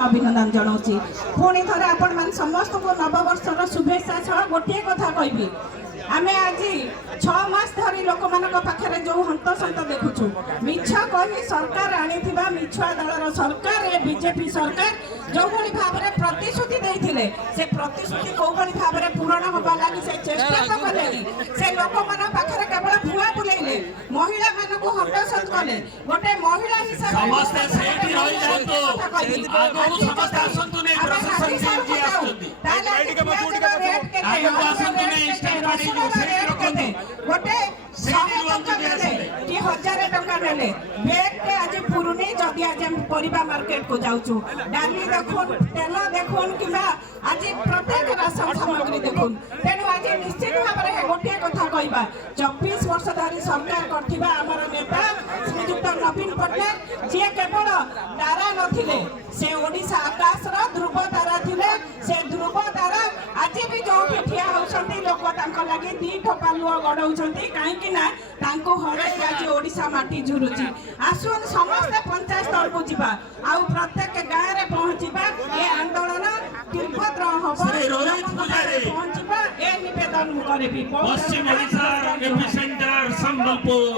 अभिनंदन जनाऊँगी पुणी थे आपण मान समस्त को नववर्षर शुभेच्छा सह गोटे कथा कहबी आमे आज 6 मास धरी लोक मान पाखे जो हंतसंत देखुचु मिछ कही सरकार आनी मिछुआ दलर सरकार ए बीजेपी सरकार जो भाई भाव में प्रतिश्रुति देते से प्रतिश्रुति कौ भाई भाव में पूरण होगा लगी से चेष्टा तो कले से लोक मान पाखे केवल भुआ बुलेले महिला मान को हंतसंत कले गोटे महिला हिसाब गोटे 1000 टंका नेले बैग के आज पुरुनी जदि आज हम परिबा मार्केट को जाउछु डाली देखुन तेल देखुन किबा आज प्रत्येक राशन सामग्री देखुन तेनु आज निश्चित भाव में गोटे कथा कहबा 24 वर्ष धरी सरकार करथिबा हमर नेता श्रीयुक्त नवीन पटनायक जे केवल तारा नथिले से ओडिशा आकाश रो ध्रुव तारा थिले से ध्रुव तारा आज भी जो ठिया होसंती लोक तांको लागि दी ठोपा लुआ गडौछंती काहे कि ना तांको हराई आज ओडिशा माटी झुरुची आसुन समस्त पंचायत स्तर को जिबा आउ प्रत्येक गाँव रे पहुंचीबा ए आंदोलन तीव्र होबा पहुंचीबा ए निवेदन करबी पश्चिम ओडिशा एपिसेंटर संबलपुर।